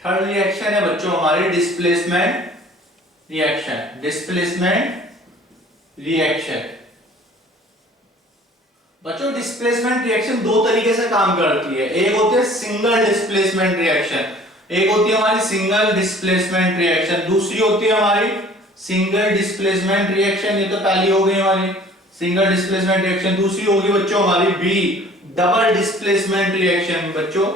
Third reaction है बच्चों हमारी डिस्प्लेसमेंट रिएक्शन। डिस्प्लेसमेंट रिएक्शन बच्चों, डिस्प्लेसमेंट रिएक्शन दो तरीके से काम करती है। एक होती है सिंगल डिस्प्लेसमेंट रिएक्शन, एक होती है हमारी सिंगल डिस्प्लेसमेंट रिएक्शन, दूसरी होती है हमारी सिंगल डिस्प्लेसमेंट रिएक्शन। ये तो पहली हो गई हमारी सिंगल डिस्प्लेसमेंट रिएक्शन। दूसरी होगी बच्चों हमारी बी, डबल डिस्प्लेसमेंट रिएक्शन। बच्चों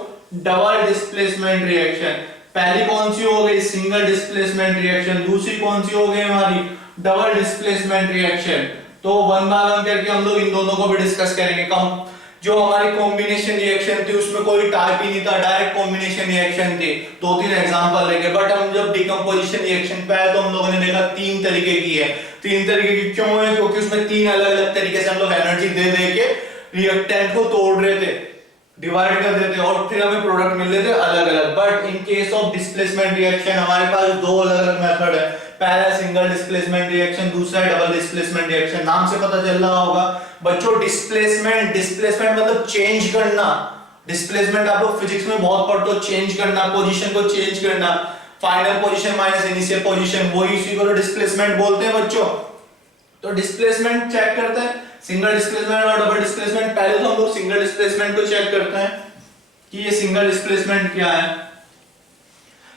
डबल डिस्प्लेसमेंट रिएक्शन, पहली कौन सी हो गई सिंगल डिस्प्लेसमेंट रिएक्शन, दूसरी कौन सी हो गई हमारी डबल डिस्प्लेसमेंट रिएक्शन। तो वन बाय वन करके हम लोग इन दोनों को भी डिस्कस करेंगे। कम जो हमारी कॉम्बिनेशन रिएक्शन थी उसमें कोई टाइप ही नहीं था, डायरेक्ट कॉम्बिनेशन रिएक्शन थी। दो तीन एग्जांपल लेंगे, बट हम जब डिकम्पोजिशन रिएक्शन पे आए तो हम लोगों ने देखा तीन तरीके की है। तीन तरीके की क्यों है? क्योंकि उसमें तीन अलग अलग तरीके से हम लोग एनर्जी दे दे के रिएक्टेंट को तोड़ रहे थे, डिवाइड कर देते और फिर हमें प्रोडक्ट मिल रहे थे अलग अलग। But in case of displacement reaction हमारे पास दो अलग अलग मेथड है। पहला सिंगल डिस्प्लेसमेंट रिएक्शन, दूसरा डबल डिस्प्लेसमेंट रिएक्शन। नाम से पता चल रहा होगा बच्चों डिस्प्लेसमेंट, डिस्प्लेसमेंट मतलब चेंज करना। डिस्प्लेसमेंट आप लोग फिजिक्स में बहुत पढ़ते हो, चेंज करना, पोजीशन को चेंज करना, final position minus initial position, वही इसी को डिस्प्लेसमेंट बोलते हैं बच्चों। तो डिस्प्लेसमेंट चेक करते हैं, सिंगल डिस्प्लेसमेंट और डबल डिस्प्लेसमेंट। पहले तो हम लोग सिंगल डिस्प्लेसमेंट को चेक करते हैं कि ये सिंगल डिस्प्लेसमेंट क्या है।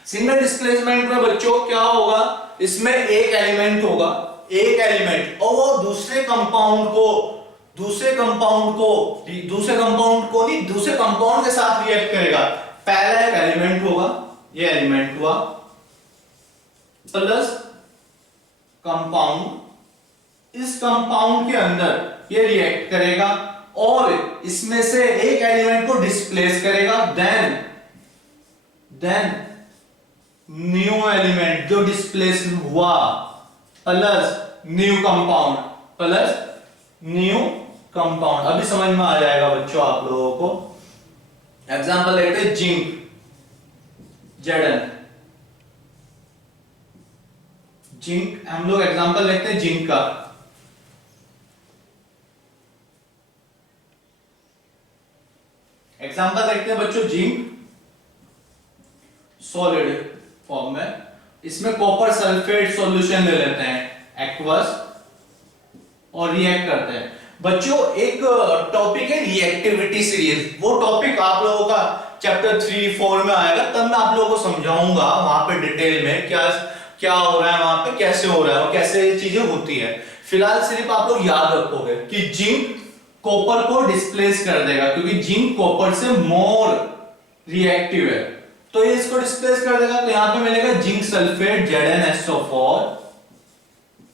सिंगल डिस्प्लेसमेंट में बच्चों क्या होगा, इसमें एक एलिमेंट होगा, एक एलिमेंट, और वो दूसरे कंपाउंड के साथ रिएक्ट करेगा। पहला एक एलिमेंट होगा, ये एलिमेंट हुआ, प्लस कंपाउंड, इस कंपाउंड के अंदर ये रिएक्ट करेगा और इसमें से एक एलिमेंट को डिस्प्लेस करेगा। देन न्यू एलिमेंट जो डिस्प्लेस हुआ प्लस न्यू कंपाउंड। अभी समझ में आ जाएगा बच्चों आप लोगों को। एग्जांपल लेते हैं जिंक, जिंक हम लोग एग्जांपल लेते हैं जिंक का। एग्जांपल देखते हैं बच्चों जिंक सॉलिड फॉर्म में, इसमें कॉपर सल्फेट सॉल्यूशन ले लेते हैं एक्वस और रिएक्ट करते हैं। बच्चों एक टॉपिक है रिएक्टिविटी सीरीज, वो टॉपिक आप लोगों का चैप्टर 3-4 में आएगा, तब मैं आप लोगों को समझाऊंगा वहां पे डिटेल में क्या क्या हो रहा है, वहां पे कैसे हो रहा है और कैसे ये चीजें होती है। फिलहाल सिर्फ आप लोग याद रखोगे कि जिंक कॉपर को डिस्प्लेस कर देगा, क्योंकि जिंक कॉपर से मोर रिएक्टिव है, तो ये इसको डिस्प्लेस कर देगा। तो यहां पे मिलेगा जिंक सल्फेट ZnSO4,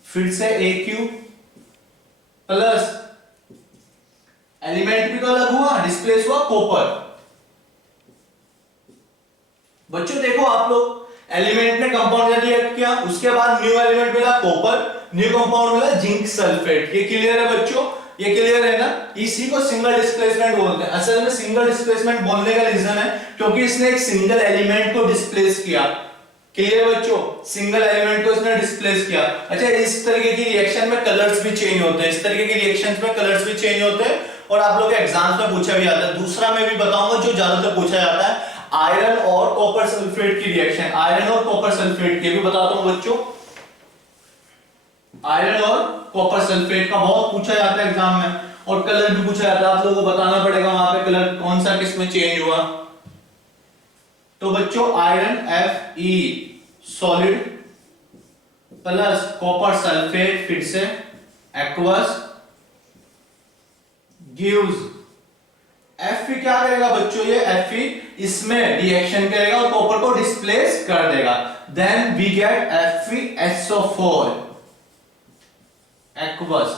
फिर से AQ प्लस एलिमेंट भी तो अलग हुआ, डिस्प्लेस हुआ कॉपर। बच्चों देखो आप लोग, एलिमेंट ने कंपाउंड रिएक्ट किया, उसके बाद न्यू एलिमेंट मिला कॉपर, न्यू कंपाउंड मिला जिंक सल्फेट। ये क्लियर है बच्चों? ये क्लियर है ना? इसी को सिंगल डिस्प्लेसमेंट बोलते हैं। असल में सिंगल डिस्प्लेसमेंट बोलने का रीजन है क्योंकि इसने एक सिंगल एलिमेंट को डिस्प्लेस किया। क्लियर बच्चों? सिंगल एलिमेंट को इसने डिस्प्लेस किया। अच्छा, इस तरीके की रिएक्शन में कलर्स भी चेंज होते हैं, इस तरीके की रिएक्शंस में कलर्स भी चेंज होते हैं और आप लोग के एग्जाम्स में पूछा भी जाता है। दूसरा मैं भी बताऊंगा जो ज्यादातर पूछा जाता है, आयरन और कॉपर सल्फेट की रिएक्शन। आयरन और कॉपर सल्फेट की भी बताता हूं बच्चों। आयरन और कॉपर सल्फेट का बहुत पूछा जाता है एग्जाम में, और कलर भी पूछा जाता है। आप लोगों को बताना पड़ेगा वहां पे कलर कौन सा किस में चेंज हुआ। तो बच्चों iron Fe solid plus copper sulphate फिर से एक्वस गिव्स Fe क्या करेगा बच्चों, ये Fe इसमें रिएक्शन करेगा और कॉपर को डिस्प्लेस कर देगा। Then we get FeSO4 aqueous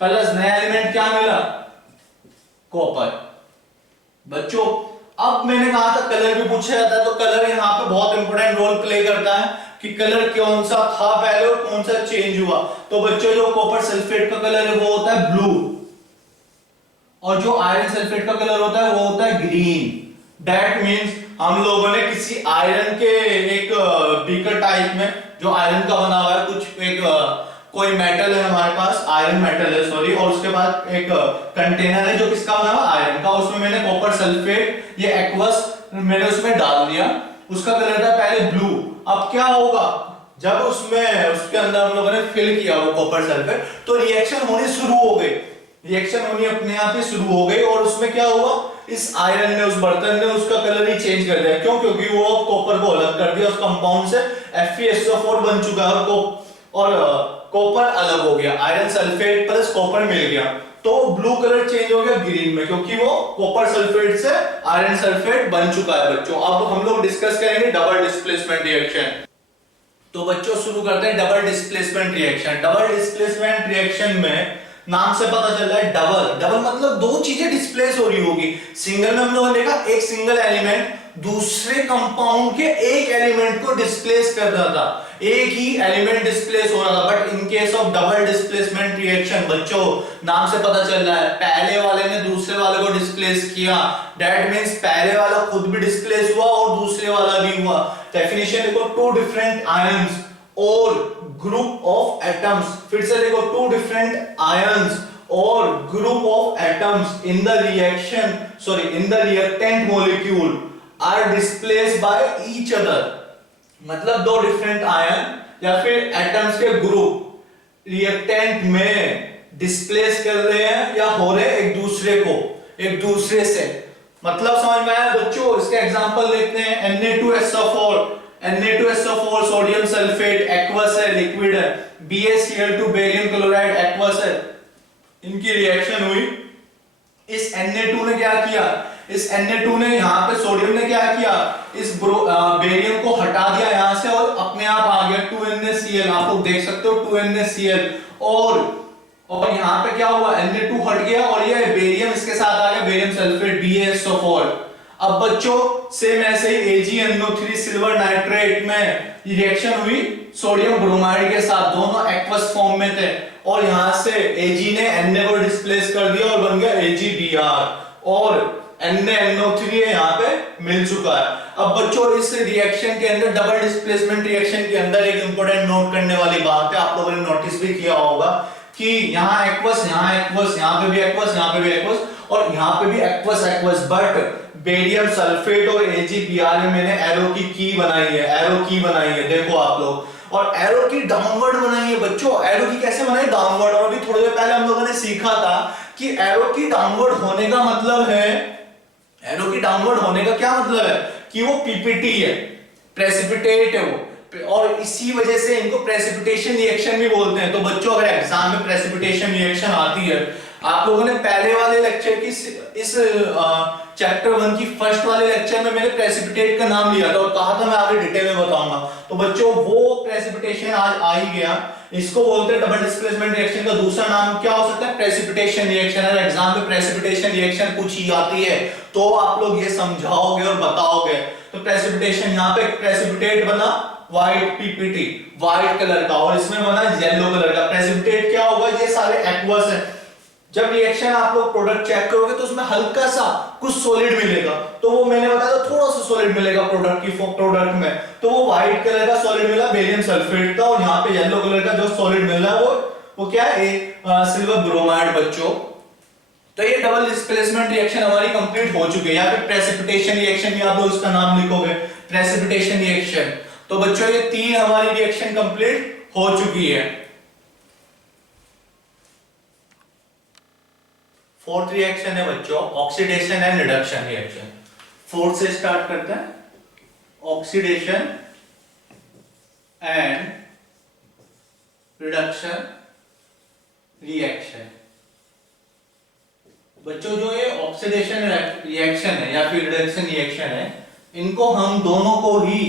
plus नया एलिमेंट क्या मिला, कॉपर। बच्चों अब मैंने कहा था कलर भी पूछा जाता है, तो कलर यहाँ पे बहुत इंपॉर्टेंट रोल प्ले करता है कि कलर कौन सा था पहले और कौन सा चेंज हुआ। तो बच्चों जो कॉपर सल्फेट का कलर है वो होता है ब्लू, और जो आयरन सल्फेट का कलर होता है वो होता है ग्रीन। दैट मींस हम लोगों ने किसी आयरन के एक बीकर टाइप में जो आयरन का बना हुआ है, कुछ एक कोई मेटल है हमारे पास, आयरन मेटल है सॉरी, और उसके बाद एक कंटेनर है जो किसका बना हुआ आयरन का, उसमें मैंने कॉपर सल्फेट ये एक्वस मैंने उसमें डाल दिया, उसका कलर था पहले ब्लू। अब क्या होगा, जब उसमें उसके अंदर हम लोगों ने फिल किया वो कॉपर सल्फेट, तो रिएक्शन होनी शुरू हो गई, रिएक्शन होनी अपने आप ही शुरू हो गई, और उसमें क्या हुआ, इस आयरन ने, उस बर्तन ने उसका कलर ही चेंज कर दिया। क्यों? क्योंकि वो कॉपर को अलग कर दिया, उस कंपाउंड से FeSO4 बन चुका है, और कॉपर अलग हो गया, आयरन सल्फेट प्लस कॉपर मिल गया, तो ब्लू कलर चेंज हो गया ग्रीन में, क्योंकि वो कॉपर सल्फेट से आयरन सल्फेट बन चुका है बच्चों। अब हम लोग डिस्कस करेंगे डबल डिस्प्लेसमेंट रिएक्शन। तो बच्चों शुरू करते हैं double displacement reaction. Double displacement reaction में नाम से पता चल रहा है डबल, डबल मतलब दो चीजें डिस्प्लेस हो रही होगी। सिंगल में हम लोगों ने देखा एक सिंगल एलिमेंट दूसरे कंपाउंड के एक एलिमेंट को डिस्प्लेस कर रहा था, एक ही एलिमेंट डिस्प्लेस हो रहा था। But in case of double displacement reaction बच्चों नाम से पता चल रहा है पहले वाले ने दूसरे वाले को डिस्प्लेस किया, दैट मींस पहले वाला खुद भी डिस्प्लेस हुआ और दूसरे वाला भी हुआ। डेफिनेशन देखो, टू डिफरेंट आयंस और ग्रुप ऑफ एटम्स, फिर से देखो टू डिफरेंट आयंस और group of atoms in the reaction sorry in the reactant molecule are displaced by each other, मतलब दो डिफरेंट आयन या फिर एटम्स के ग्रुप रिएक्टेंट में डिस्प्लेस कर रहे हैं या हो रहे एक दूसरे को, एक दूसरे से। मतलब समझ में आया बच्चों? इसके एग्जांपल देखते हैं, Na2SO4 सोडियम सल्फेट एक्वस है, लिक्विड है, BaCl2 बेरियम क्लोराइड एक्वस है, इनकी रिएक्शन हुई। इस Na2 ने क्या किया, इस Na2 ने यहाँ पे सोडियम ने क्या किया, इस बेरियम को हटा दिया यहाँ से और अपने आप आ गया 2NaCl, आप लोग देख सकते हो 2NaCl, और यहाँ पे क्या हुआ, Na2 हट गया और ये बेरियम इसके साथ आ गया, बेरियम सल्फेट BaSO4। अब बच्चों सेम ऐसे ही AgNO3 सिल्वर नाइट्रेट में रिएक्शन हुई सोडियम ब्रोमाइड के साथ, दोनों एक्वस फॉर्म में थे, और यहां से Ag ने Na को डिस्प्लेस कर दिया और बन गया AgBr, और NaNO3 यहाँ पे मिल चुका है। अब बच्चों इस रिएक्शन के अंदर, डबल डिस्प्लेसमेंट रिएक्शन के अंदर एक इंपॉर्टेंट नोट करने वाली बात है, आप लोगों ने नोटिस भी किया होगा कि यहाँ एक्वस, यहाँ एक्वस, यहाँ पे भी एक्वस, यहाँ पे भी एक्वस, और यहाँ पे भी aqueous aqueous, but barium sulphate और AgBr में मैंने एरो की बनाई है, एरो की बनाई है, देखो आप लोग, और एरो की डाउनवर्ड बनाई है बच्चों। एरो की कैसे बनाई, डाउनवर्ड। और अभी थोड़ी देर पहले हम लोगों ने सीखा था कि एरो की डाउनवर्ड होने का मतलब है, एरो की डाउनवर्ड होने का क्या मतलब है कि वो पीपीटी है, प्रेसिपिटेट है वो, और इसी वजह से इनको प्रेसिपिटेशन रिएक्शन भी बोलते हैं। तो बच्चों अगर एग्जाम में प्रेसिपिटेशन रिएक्शन आती है, आप लोगों ने पहले वाले लेक्चर की इस चैप्टर 1 की फर्स्ट वाले लेक्चर में मैंने प्रेसिपिटेट का नाम लिया था और कहा था मैं आगे डिटेल में बताऊंगा, तो बच्चों वो प्रेसिपिटेशन आज आ ही गया। इसको बोलते हैं डबल डिस्प्लेसमेंट रिएक्शन का दूसरा नाम क्या हो सकता है, प्रेसिपिटेशन रिएक्शन। अगर एग्जाम में प्रेसिपिटेशन रिएक्शन पूछी जाती है तो आप लोग ये समझाओगे और बताओगे। तो प्रेसिपिटेशन, यहाँ पे प्रेसिपिटेट बना व्हाइट पीपीटी, व्हाइट कलर का, और इसमें बना येलो कलर का। प्रेसिपिटेट क्या होगा, ये सारे एक्वस है। जब रिएक्शन आप लोग प्रोडक्ट चेक करोगे तो उसमें हल्का सा कुछ सॉलिड मिलेगा, तो वो मैंने बताया था थोड़ा सा सॉलिड मिलेगा प्रोडक्ट में, तो वो व्हाइट कलर का सॉलिड मिला बेरियम सल्फेट का, और यहाँ पे येलो कलर का जो सॉलिड मिल रहा है वो क्या है, सिल्वर ब्रोमाइड बच्चों। तो ये डबल डिस्प्लेसमेंट रिएक्शन हमारी कंप्लीट हो चुकी है। या फिर प्रेसिपिटेशन रिएक्शन भी आप लोग इसका नाम लिखोगे, प्रेसिपिटेशन रिएक्शन। तो बच्चों ये तीन हमारी रिएक्शन कंप्लीट हो चुकी है। फोर्थ रिएक्शन है बच्चों oxidation and reduction reaction. Fourth से स्टार्ट करते हैं, ऑक्सीडेशन एंड रिडक्शन रिएक्शन। बच्चों जो ये ऑक्सीडेशन रिएक्शन है या फिर रिडक्शन रिएक्शन है, इनको हम दोनों को ही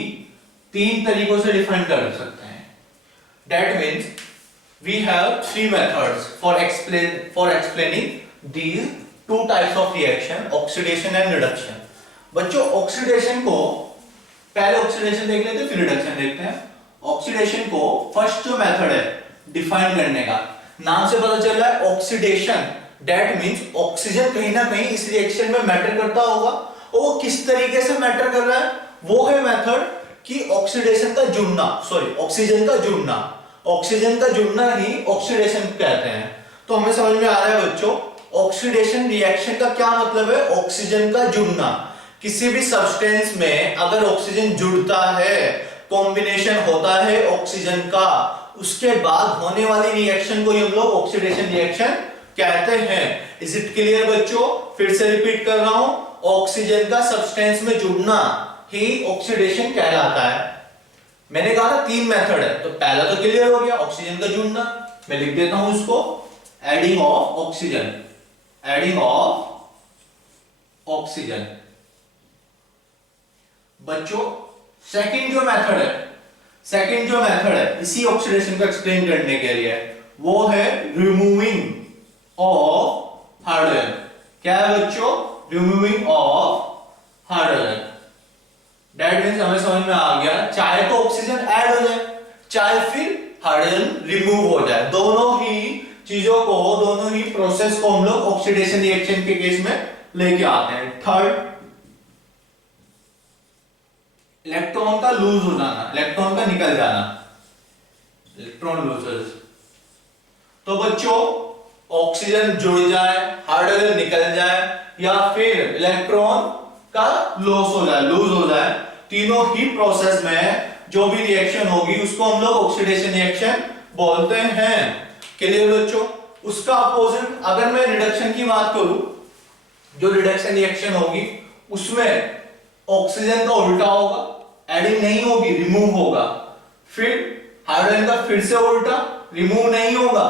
तीन तरीकों से डिफाइन कर सकते हैं। That means we have three methods for explaining these two types of reaction, oxidation and reduction। बच्चों ऑक्सीडेशन को पहले ऑक्सीडेशन देख लेते हैं फिर रिडक्शन देखते हैं। ऑक्सीडेशन को फर्स्ट जो मेथड है डिफाइन करने का, नाम से पता चल रहा है ऑक्सीडेशन, दैट मींस ऑक्सीजन कहीं ना कहीं इस रिएक्शन में मैटर करता होगा, और वो किस तरीके से मैटर कर रहा है वो है मेथड कि ऑक्सीडेशन का जुड़ना, सॉरी ऑक्सीजन का जुड़ना। ऑक्सीजन का जुड़ना ही ऑक्सीडेशन कहते हैं। तो हमें समझ में आ रहा है बच्चों, ऑक्सीडेशन रिएक्शन का क्या मतलब है? ऑक्सीजन का जुड़ना। किसी भी सब्सटेंस में अगर ऑक्सीजन जुड़ता है, कॉम्बिनेशन होता है ऑक्सीजन का, उसके बाद होने वाली रिएक्शन को हम लोग ऑक्सीडेशन रिएक्शन कहते हैं। इज इट क्लियर बच्चों? फिर से रिपीट कर रहा हूं, ऑक्सीजन का सब्सटेंस में जुड़ना ही ऑक्सीडेशन कहलाता है। मैंने कहा था 3 मेथड है, तो पहला तो क्लियर हो गया, ऑक्सीजन का जुड़ना। मैं लिख देता हूं उसको, adding of oxygen, adding of oxygen. बच्चों सेकंड जो मेथड है इसी ऑक्सीडेशन को एक्सप्लेन करने के लिए, वो है रिमूविंग ऑफ हाइड्रोजन। क्या है बच्चों? Removing of hydrogen. That means हमें समझ में आ गया, चाहे तो ऑक्सीजन ऐड हो जाए, चाहे फिर हाइड्रोजन रिमूव हो जाए, दोनों ही चीजों को, दोनों ही प्रोसेस को हम लोग ऑक्सीडेशन रिएक्शन के केस में लेके आते हैं। थर्ड, इलेक्ट्रॉन का लूज हो जाना, इलेक्ट्रॉन का निकल जाना, इलेक्ट्रॉन लूजेस। तो बच्चों ऑक्सीजन जुड़ जाए, हाइड्रोजन निकल जाए, या फिर इलेक्ट्रॉन का लॉस हो जाए, लूज हो जाए, तीनों ही प्रोसेस में जो भी रिएक्शन होगी उसको हम लोग ऑक्सीडेशन रिएक्शन बोलते हैं। क्लियर बच्चों? उसका अपोजिट अगर मैं रिडक्शन की बात करूं, जो रिडक्शन रिएक्शन होगी उसमें ऑक्सीजन का उल्टा होगा, एडिंग नहीं होगी, रिमूव होगा। फिर हाइड्रोजन का फिर से उल्टा, रिमूव नहीं होगा,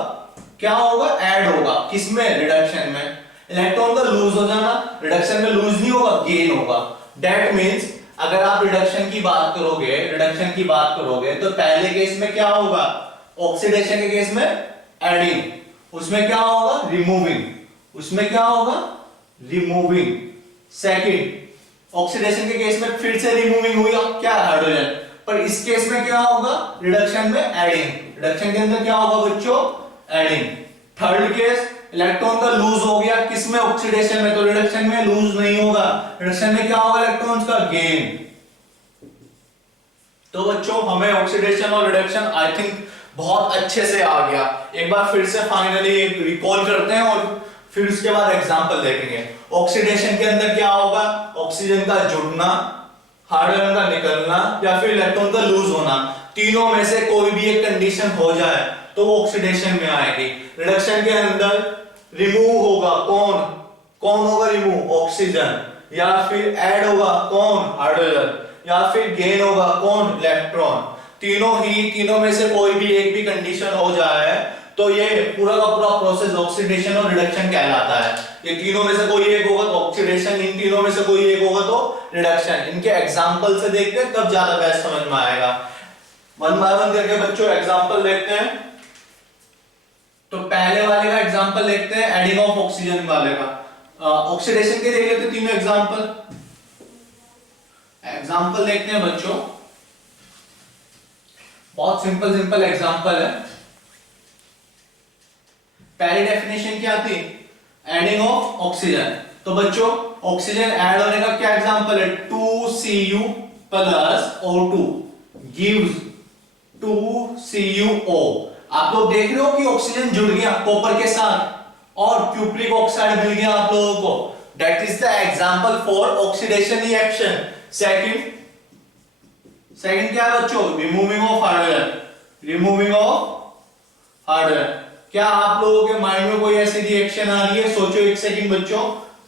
क्या होगा? ऐड होगा। किसमें? रिडक्शन में। इलेक्ट्रॉन का लूज हो जाना, रिडक्शन में लूज नहीं होगा, गेन होगा। दैट मींस अगर आप रिडक्शन की बात करोगे तो पहले केस में क्या होगा? ऑक्सीडेशन के केस में एडिंग, उसमें क्या होगा? रिमूविंग, उसमें क्या होगा? रिमूविंग। सेकंड, ऑक्सीडेशन के केस में फिर से रिमूविंग हुई क्या? हाइड्रोजन। पर इस केस में क्या होगा? रिडक्शन में एडिंग, रिडक्शन के अंदर क्या होगा बच्चों? एडिंग। थर्ड केस, इलेक्ट्रॉन का लूज हो गया, किसमें? ऑक्सीडेशन में, तो रिडक्शन में लूज नहीं होगा, रिडक्शन में क्या होगा? इलेक्ट्रॉन्स का गेन। तो बच्चों हमें ऑक्सीडेशन और रिडक्शन आई थिंक बहुत अच्छे से आ गया। एक बार फिर से फाइनली रिकॉल करते हैं और फिर उसके बाद एग्जांपल देखेंगे। ऑक्सीडेशन के अंदर क्या होगा? ऑक्सीजन का जुड़ना, हाइड्रोजन का निकलना, या फिर इलेक्ट्रॉन का लूज होना, तीनों में से कोई भी एक कंडीशन हो जाए तो वो ऑक्सीडेशन में आएगी। रिडक्शन के अंदर रिमूव होगा, कौन होगा रिमूव? ऑक्सीजन। या फिर ऐड होगा, कौन? हाइड्रोजन। या फिर गेन होगा, कौन? इलेक्ट्रॉन। तीनों में से कोई भी एक भी कंडीशन हो जाए तो ये पूरा का पूरा प्रोसेस ऑक्सीडेशन और रिडक्शन कहलाता है। ये तीनों में से कोई एक होगा तो ऑक्सीडेशन, इन तीनों में से कोई एक होगा तो रिडक्शन। इनके एग्जांपल से देखते हैं तब ज्यादा बेस्ट समझ में आएगा। वन बाय वन करके बच्चों एग्जांपल देखते हैं। तो पहले वाले का एग्जांपल देखते हैं, एडिंग ऑफ ऑक्सीजन वाले का। ऑक्सीडेशन के देख लेते हैं तीनों एग्जांपल देखते हैं बच्चों। बहुत सिंपल एग्जांपल है। पहली डेफिनेशन क्या थी? Adding of oxygen. तो बच्चों ऑक्सीजन ऐड होने का क्या एग्जांपल है? 2Cu plus O2 gives 2CuO। आप लोग देख रहे हो कि ऑक्सीजन जुड़ गया कॉपर के साथ और क्यूप्रिक ऑक्साइड मिल गया आप लोगों को। That is the example for oxidation reaction. Second क्या है बच्चों? Removing of hydrogen, removing of hydrogen. क्या आप लोगों के माइंड में कोई ऐसी रिएक्शन आ रही है? सोचो एक सेकंड बच्चों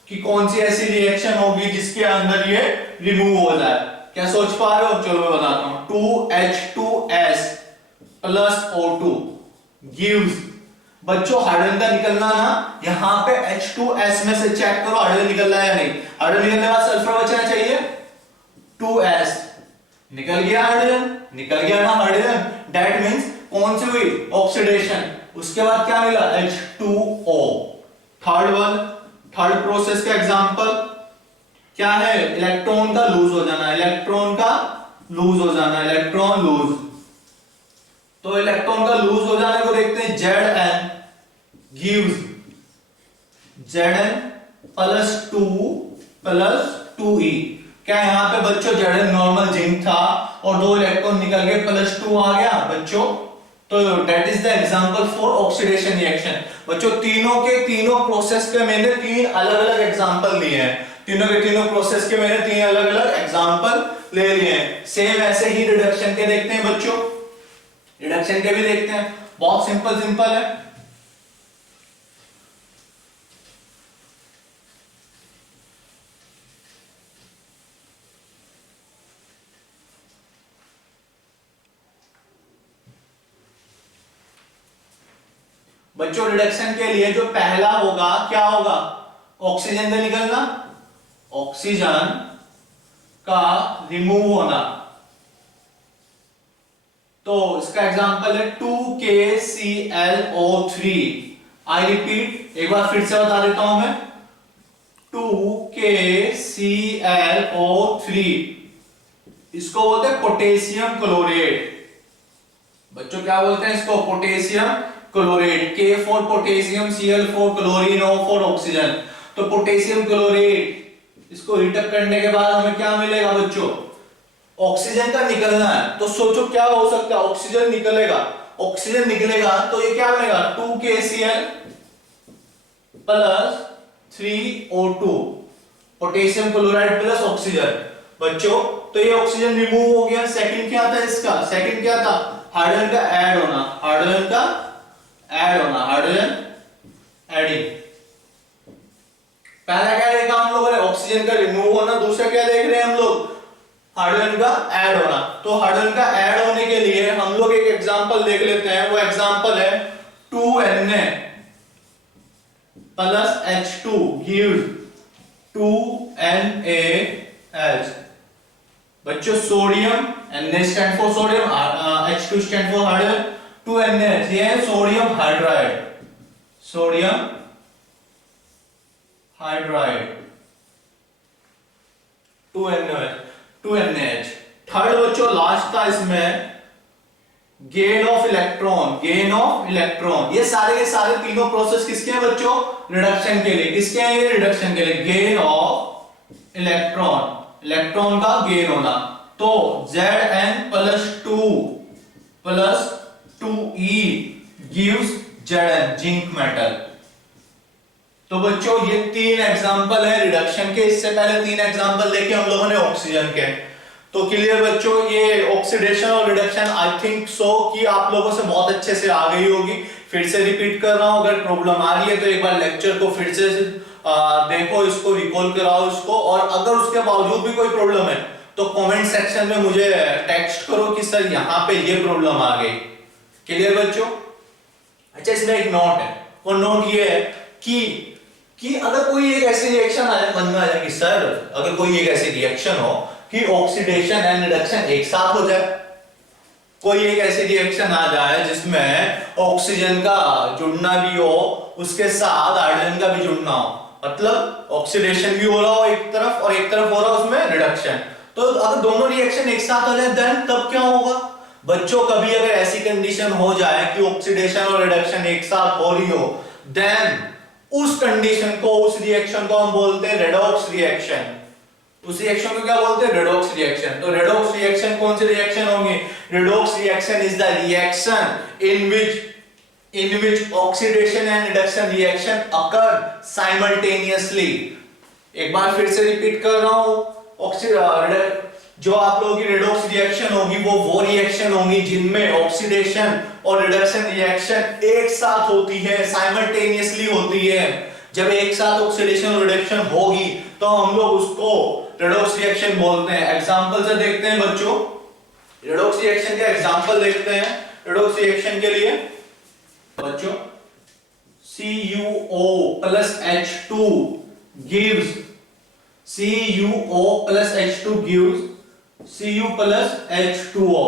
कि कौन सी ऐसी रिएक्शन होगी जिसके अंदर ये रिमूव हो जाए। क्या सोच पा रहे हो? चलो मैं बताता हूं। 2H2S प्लस O2 गिव्स, बच्चों हाइड्रोजन का निकलना ना, यहां पे H2S में से चेक करो हाइड्रोजन निकल रहा है या नहीं। हाइड्रोजन निकलने के बाद सल्फर बचना चाहिए 2S, निकल गया हाइड्रोजन, निकल गया ना हाइड्रोजन। दैट मींस कौन सी हुई? ऑक्सीडेशन। उसके बाद क्या मिला? H2O। थर्ड प्रोसेस का एग्जांपल क्या है? इलेक्ट्रॉन का लूज हो जाना, इलेक्ट्रॉन लूज। तो इलेक्ट्रॉन का लूज हो जाने को देखते हैं। Zn gives Zn plus 2E। क्या यहां पे बच्चों Zn नॉर्मल जिंक था और 2 इलेक्ट्रॉन निकल गए, +2 आ गया बच्चों। तो that is the example for oxidation reaction. बच्चों तीनों के तीनों प्रोसेस के मैंने तीन अलग अलग एग्जांपल लिए हैं, तीनों के तीनों प्रोसेस के मैंने तीन अलग अलग एग्जांपल ले लिए हैं। सेम ऐसे ही रिडक्शन के देखते हैं बच्चों, रिडक्शन के भी देखते हैं, बहुत सिंपल सिंपल है। बच्चों रिडक्शन के लिए जो पहला होगा क्या होगा, ऑक्सीजन से निकलना, ऑक्सीजन का रिमूव होना। तो इसका एग्जांपल है 2KClO3। आई रिपीट, एक बार फिर से बता देता हूं मैं, 2KClO3 इसको बोलते हैं पोटेशियम क्लोरेट। बच्चों क्या बोलते हैं इसको, potassium chlorate. K for potassium, Cl for chlorine, O for oxygen. तो पोटेशियम क्लोरेट, इसको हीट अप करने के बाद हमें क्या मिलेगा बच्चों, ऑक्सीजन का निकलना है। तो सोचो क्या हो सकता है, ऑक्सीजन निकलेगा, ऑक्सीजन निकलेगा तो ये क्या बनेगा 2KCl plus 3O2, potassium chloride plus oxygen. बच्चों तो ये ऑक्सीजन रिमूव हो गया। सेकंड क्या था इसका, सेकंड क्या था, हाइड्रोजन का ऐड होना, हाइड्रोजन का ऐड होना, हाइड्रोजन एडिंग। पहला क्या देखा हम लोगों ने, ऑक्सीजन का रिमूव होना। दूसरा क्या देख रहे हैं हम लोग, हाइड्रोजन का ऐड होना। तो हाइड्रोजन का ऐड होने के लिए हम लोग एक एग्जांपल देख लेते हैं, वो एग्जांपल है 2Na plus H2 gives 2NaH। बच्चों sodium, Na stand for sodium, H2 stand for hydrogen, 2NaH ये है sodium hydride, sodium hydride 2NaH। Third बच्चों लास्ट था इसमें gain of electron, gain of electron. ये सारे के सारे तीनों प्रोसेस किसके हैं बच्चों, रिडक्शन के लिए। किसके हैं ये, रिडक्शन के लिए। गेन ऑफ इलेक्ट्रॉन, इलेक्ट्रॉन का गेन होना। तो Zn plus 2 plus 2E gives Zn, zinc metal. तो बच्चों ये तीन एग्जांपल है रिडक्शन के। इससे पहले तीन एग्जांपल देखे हम लोगों ने ऑक्सीजन के। तो क्लियर बच्चों, ये ऑक्सीडेशन और रिडक्शन आई थिंक सो कि आप लोगों से बहुत अच्छे से आ गई होगी। फिर से रिपीट कर रहा हूं, अगर प्रॉब्लम आ रही है तो एक बार लेक्चर को फिर से देखो, इसको रिकॉल कराओ इसको। और अगर उसके बावजूद भी कोई प्रॉब्लम है तो कमेंट सेक्शन में मुझे टेक्स्ट करो कि सर यहाँ पे ये प्रॉब्लम आ गई। क्लियर बच्चों। अच्छा इसमें एक नोट है, और नोट ये है कि अगर कोई एक ऐसी रिएक्शन आ जाए मन में आ जाए कि सर अगर कोई एक ऐसी रिएक्शन हो कि ऑक्सीडेशन एंड रिडक्शन एक साथ हो जाए, कोई एक ऐसी रिएक्शन आ जाए जिसमें ऑक्सीजन का जुड़ना भी हो उसके साथ हाइड्रोजन का भी जुड़ना हो, मतलब ऑक्सीडेशन भी हो रहा हो एक तरफ और एक तरफ हो रहा हो उसमें रिडक्शन। तो अगर दोनों रिएक्शन एक साथ हो जाए देन तब क्या होगा बच्चों, कभी अगर ऐसी कंडीशन हो जाए कि ऑक्सीडेशन और रिडक्शन एक साथ हो रही हो, देन उस कंडीशन को, उस रिएक्शन को हम बोलते हैं रेडॉक्स रिएक्शन। उस रिएक्शन को क्या बोलते हैं, रेडॉक्स रिएक्शन। तो रेडॉक्स रिएक्शन कौन सी रिएक्शन होंगे, redox reaction is the reaction in which oxidation and reduction reaction occur simultaneously। एक बार फिर से रिपीट कर रहा हूं, जो आप लोगों की रेडॉक्स रिएक्शन होगी वो रिएक्शन होंगी जिनमें ऑक्सीडेशन और रिडक्शन रिएक्शन एक साथ होती है, साइमल्टेनियसली होती है। जब एक साथ ऑक्सीडेशन और रिडक्शन होगी तो हम लोग उसको रेडॉक्स रिएक्शन बोलते हैं। एग्जांपल से देखते हैं बच्चों, रेडॉक्स रिएक्शन के एग्जांपल देखते हैं। रेडॉक्स रिएक्शन के लिए बच्चों CuO plus H2 gives CuO plus H2 gives Cu plus H2O।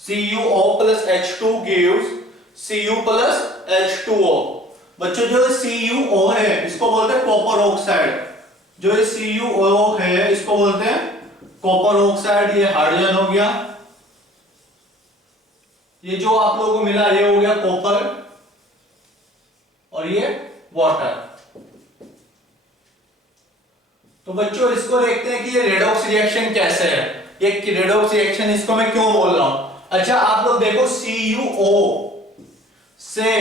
CuO plus H2 gives Cu plus H2O। बच्चों जो CuO है इसको बोलते हैं कॉपर ऑक्साइड। जो ये CuO है इसको बोलते हैं कॉपर ऑक्साइड। ये हाइड्रोजन हो गया, ये जो आप लोगों को मिला ये हो गया कॉपर, और ये वाटर। तो बच्चों इसको देखते हैं कि ये रेडॉक्स रिएक्शन कैसे है। ये रेडॉक्स रिएक्शन इसको मैं क्यों बोल रहा हूं, अच्छा आप लोग देखो CuO से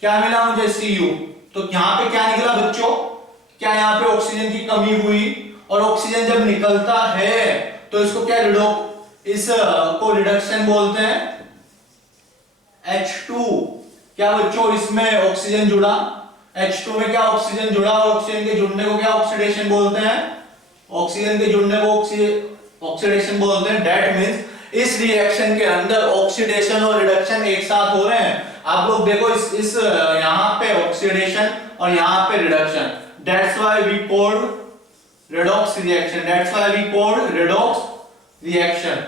क्या मिला मुझे Cu, तो यहां पे क्या निकला बच्चों, क्या यहां पे ऑक्सीजन की कमी हुई, और ऑक्सीजन जब निकलता है तो इसको क्या इस को रिडक्शन बोलते हैं H2। क्या बच्चों इसमें ऑक्सीजन जुड़ा, H2 में क्या ऑक्सीजन जुड़ा, और ऑक्सीजन के जुड़ने को क्या ऑक्सीडेशन बोलते हैं, ऑक्सीजन के जुड़ने को ऑक्सीडेशन बोलते हैं। दैट मींस इस रिएक्शन के अंदर ऑक्सीडेशन और रिडक्शन एक साथ हो रहे हैं। आप लोग देखो इस यहां पे ऑक्सीडेशन और यहां पे reduction, that's why we called redox reaction, that's why we called redox reaction।